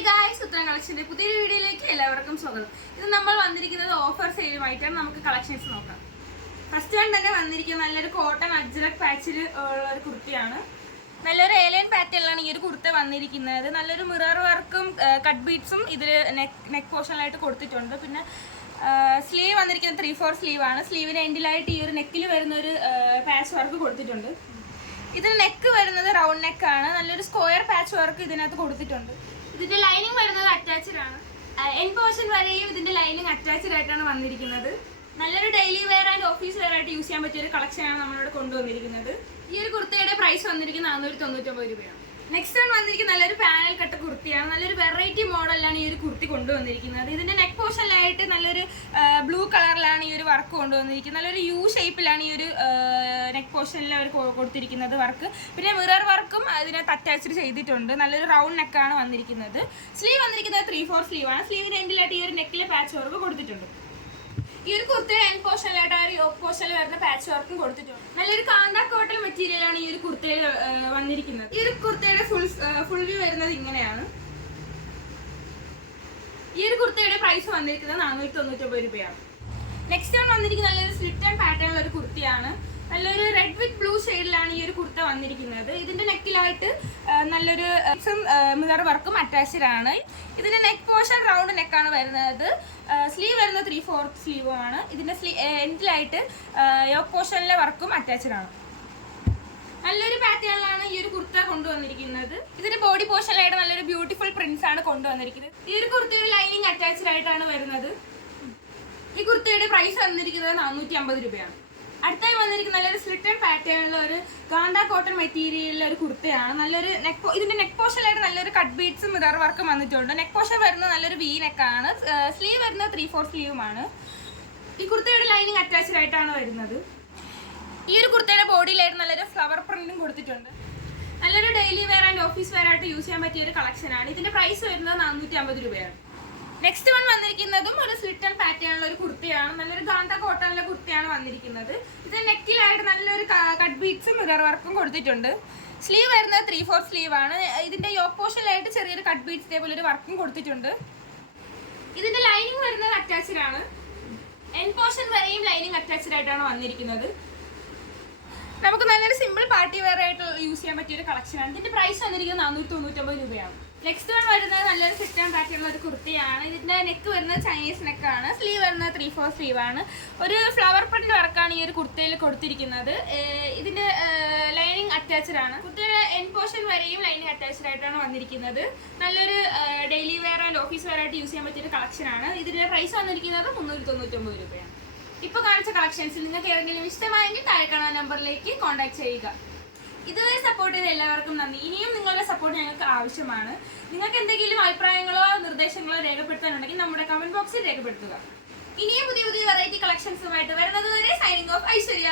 Hi guys, ഉത്തരം കളക്ഷൻ്റെ പുതിയൊരു വീഡിയോയിലേക്ക് എല്ലാവർക്കും സ്വാഗതം. ഇത് നമ്മൾ വന്നിരിക്കുന്നത് ഓഫർ സെയിലുമായിട്ടാണ്. നമുക്ക് കളക്ഷൻസ് നോക്കാം. ഫസ്റ്റ് വൺ തന്നെ വന്നിരിക്കുന്നത് നല്ലൊരു കോട്ടൺ അജ്രക് പാച്ചിൽ ഉള്ള ഒരു കുർത്തിയാണ്. നല്ലൊരു ഏലിയൻ പാറ്റേണിലാണ് ഈ ഒരു കുർത്ത വന്നിരിക്കുന്നത്. നല്ലൊരു മിറർ വർക്കും കട്ട് ബീഡ്സും ഇതിൽ നെക്ക് പോർഷനിലായിട്ട് കൊടുത്തിട്ടുണ്ട്. പിന്നെ സ്ലീവ് വന്നിരിക്കുന്നത് 3/4 സ്ലീവാണ്. സ്ലീവിന് എൻഡിലായിട്ട് ഈ ഒരു നെക്കിൽ വരുന്ന ഒരു പാച്ച് വർക്ക് കൊടുത്തിട്ടുണ്ട്. ഇതിന് നെക്ക് വരുന്നത് റൗണ്ട് നെക്കാണ്. നല്ലൊരു സ്ക്വയർ പാച്ച് വർക്ക് ഇതിനകത്ത് കൊടുത്തിട്ടുണ്ട്. ഇതിന്റെ ലൈനിങ് വരുന്നത് അറ്റാച്ച്ഡ് ആണ്. എൻ പോർഷൻ വരെയും ഇതിന്റെ ലൈനിങ് അറ്റാച്ച്ഡ് ആയിട്ടാണ് വന്നിരിക്കുന്നത്. നല്ലൊരു daily wear and office wear ആയിട്ട് യൂസ് ചെയ്യാൻ പറ്റിയ ഒരു കളക്ഷനാണ് നമ്മളിവിടെ കൊണ്ടുവന്നിരിക്കുന്നത്. ഈ ഒരു കുർത്തയുടെ പ്രൈസ് വന്നിരിക്കുന്നത് 499 രൂപയാണ്. നെക്സ്റ്റ് വൺ വന്നിരിക്കുന്നത് നല്ലൊരു പാനൽ കട്ട് കുർത്തിയാണ്. നല്ലൊരു വെറൈറ്റി മോഡലിലാണ് ഈ ഒരു കുർത്തി കൊണ്ടുവന്നിരിക്കുന്നത്. ഇതിന്റെ നെക്ക് പോർഷനിലായിട്ട് നല്ലൊരു ബ്ലൂ കളറിലാണ് ഈ ഒരു വർക്ക് കൊണ്ടുവന്നിരിക്കുന്നത്. നല്ലൊരു യു ഷേപ്പിലാണ് ഈ ഒരു നെക്ക് പോർഷനിൽ അവർ കൊടുത്തിരിക്കുന്നത് വർക്ക്. പിന്നെ മിറർ വർക്കും അതിനകത്ത് അറ്റാച്ച്ഡ് ചെയ്തിട്ടുണ്ട്. നല്ലൊരു റൗണ്ട് നെക്കാണ് വന്നിരിക്കുന്നത്. സ്ലീവ് വന്നിരിക്കുന്നത് 3/4 സ്ലീവാണ്. സ്ലീവിന്റെ എൻഡിലായിട്ട് ഈ ഒരു നെക്കിലെ പാച്ച് വർക്ക് കൊടുത്തിട്ടുണ്ട്. ഈ ഒരു കുർത്തയുടെ എൻ പോർഷനിലായിട്ട് ആ ഒരു യോക്ക് പോർഷനിൽ വരുന്ന പാച്ച് വർക്കും കൊടുത്തിട്ടുണ്ട്. നല്ലൊരു കാന്ത കോട്ടൺ മെറ്റീരിയലാണ് ഈ ഒരു കുർത്തയിൽ വന്നിരിക്കുന്നത്. ഈ ഒരു കുർത്തയുടെ ഫുൾ വ്യൂ വരുന്നത് ഇങ്ങനെയാണ്. ഈ ഒരു കുർത്തയുടെ പ്രൈസ് വന്നിരിക്കുന്നത് 499 രൂപയാണ്. നെക്സ്റ്റ് വൺ വന്നിരിക്കുന്നത് നല്ലൊരു സ്ലിറ്റ് ആൻഡ് പാറ്റേണുള്ള ഒരു കുർത്തിയാണ്. നല്ലൊരു റെഡ് വിത്ത് ബ്ലൂ ഷെയ്ഡിലാണ് ഈ ഒരു കുർത്ത വന്നിരിക്കുന്നത്. ഇതിന്റെ നെക്കിലായിട്ട് നല്ലൊരു മിറർ വർക്കും അറ്റാച്ച്ഡ് ആണ്. ഇതിന്റെ നെക്ക് പോർഷൻ റൗണ്ട് നെക്കാണ് വരുന്നത്. സ്ലീവ് വരുന്നത് 3/4 സ്ലീവുമാണ്. ഇതിന്റെ എൻഡിലായിട്ട് യോക്ക് പോർഷനിലെ വർക്കും അറ്റാച്ച്ഡ് ആണ്. നല്ലൊരു പാറ്റേണിലാണ് ഈ ഒരു കുർത്ത കൊണ്ടുവന്നിരിക്കുന്നത്. ഇതിന്റെ ബോഡി പോർഷനിലായിട്ട് നല്ലൊരു ബ്യൂട്ടിഫുൾ പ്രിന്റ്സ് ആണ് കൊണ്ടുവന്നിരിക്കുന്നത്. ഈ ഒരു കുർത്തയുടെ ലൈനിങ് അറ്റാച്ച്ഡ് ആയിട്ടാണ് വരുന്നത്. ഈ കുർത്തയുടെ പ്രൈസ് വന്നിരിക്കുന്നത് 450 രൂപയാണ്. അടുത്തായി വന്നിരിക്കുന്ന നല്ലൊരു സ്ലിറ്റൻ പാറ്റേണിലുള്ള ഒരു കാന്ത കോട്ടൺ മെറ്റീരിയലിലെ ഒരു കുർത്തയാണ്. നല്ലൊരു ഇതിന്റെ നെക്ക് പോർഷനിലായിട്ട് നല്ലൊരു കട്ട് ബീഡ്സും മിറർ വർക്കും വന്നിട്ടുണ്ട്. നെക്ക് പോർഷൻ വരുന്നത് നല്ലൊരു വി നെക്കാണ്. സ്ലീവ് വരുന്നത് 3/4 സ്ലീവുമാണ്. ഈ കുർത്തയുടെ ലൈനിങ് അറ്റാച്ച്ഡ് ആയിട്ടാണ് വരുന്നത്. ഈ ഒരു കുർത്തയുടെ ബോഡിയിലായിട്ട് നല്ലൊരു ഫ്ലവർ പ്രിന്റും കൊടുത്തിട്ടുണ്ട്. നല്ലൊരു daily wear and office wear ആയിട്ട് യൂസ് ചെയ്യാൻ പറ്റിയ ഒരു കളക്ഷനാണ്. ഇതിന്റെ പ്രൈസ് വരുന്നത് 450 രൂപയാണ്. നെക്സ്റ്റ് വൺ വന്നിരിക്കുന്നതും ഒരു സ്ലിറ്റൻ പാറ്റേണുള്ള ഒരു കുർത്തിയാണ്. നല്ലൊരു കാന്ത കോട്ടണിലെ കുർത്തിയാണ് വന്നിരിക്കുന്നത്. ഇത് നെക്കിലായിട്ട് നല്ലൊരു കട്ട് ബീഡ്സും മിറർ വർക്കും കൊടുത്തിട്ടുണ്ട്. സ്ലീവ് വരുന്നത് 3/4 സ്ലീവാണ്. ഇതിന്റെ യോക്ക് പോർഷനിലായിട്ട് ചെറിയൊരു കട്ട് ബീഡ്സ് ഇതേപോലെ ഒരു വർക്കും കൊടുത്തിട്ടുണ്ട്. ഇതിന്റെ ലൈനിങ് വരുന്നത് അറ്റാച്ച്ഡ് ആണ്. എൻ പോർഷൻ വരെയും ലൈനിങ് അറ്റാച്ച്ഡ് ആയിട്ടാണ് വന്നിരിക്കുന്നത്. നമുക്ക് നല്ലൊരു സിമ്പിൾ പാർട്ടി വെയർ ആയിട്ട് യൂസ് ചെയ്യാൻ പറ്റിയ ഒരു കളക്ഷനാണ്. ഇതിന്റെ പ്രൈസ് വന്നിരിക്കുന്നത് 499 രൂപയാണ്. നെക്സ്റ്റ് വൺ വരുന്നത് നല്ലൊരു സിറ്റ് ആൻഡ് പാറ്റേണുള്ള ഒരു കുർത്തിയാണ്. ഇതിന്റെ നെക്ക് വരുന്നത് ചൈനീസ് നെക്കാണ്. സ്ലീവ് വരുന്നത് 3/4 സ്ലീവാണ്. ഒരു ഫ്ലവർ പ്രിന്റ് വർക്കാണ് ഈ ഒരു കുർത്തയിൽ കൊടുത്തിരിക്കുന്നത്. ഇതിന്റെ ലൈനിങ് അറ്റാച്ച്ഡ് ആണ്. കുർത്തയുടെ എൻ പോർഷൻ വരെയും ലൈനിങ് അറ്റാച്ച്ഡ് ആയിട്ടാണ് വന്നിരിക്കുന്നത്. നല്ലൊരു daily wear and office wear ആയിട്ട് യൂസ് ചെയ്യാൻ പറ്റിയ ഒരു കളക്ഷനാണ്. ഇതിന്റെ പ്രൈസ് വന്നിരിക്കുന്നത് 399 രൂപയാണ്. ഇപ്പോൾ കാണിച്ച കളക്ഷൻസിൽ നിങ്ങൾക്ക് ഏതെങ്കിലും ഇഷ്ടമായെങ്കിൽ താഴെ കാണുന്ന നമ്പറിലേക്ക് കോൺടാക്ട് ചെയ്യുക. ഇതുവരെ സപ്പോർട്ട് ചെയ്ത എല്ലാവർക്കും നന്ദി. ഇനിയും നിങ്ങളുടെ സപ്പോർട്ട് ഞങ്ങൾക്ക് ആവശ്യമാണ്. നിങ്ങൾക്ക് എന്തെങ്കിലും അഭിപ്രായങ്ങളോ നിർദ്ദേശങ്ങളോ രേഖപ്പെടുത്താനുണ്ടെങ്കിൽ നമ്മുടെ കമന്റ് ബോക്സിൽ രേഖപ്പെടുത്തുക. ഇനിയും പുതിയ പുതിയ വെറൈറ്റി കളക്ഷൻസുമായിട്ട് വരുന്നത് വരെ സൈനിങ് ഓഫ് ഐശ്വര്യ.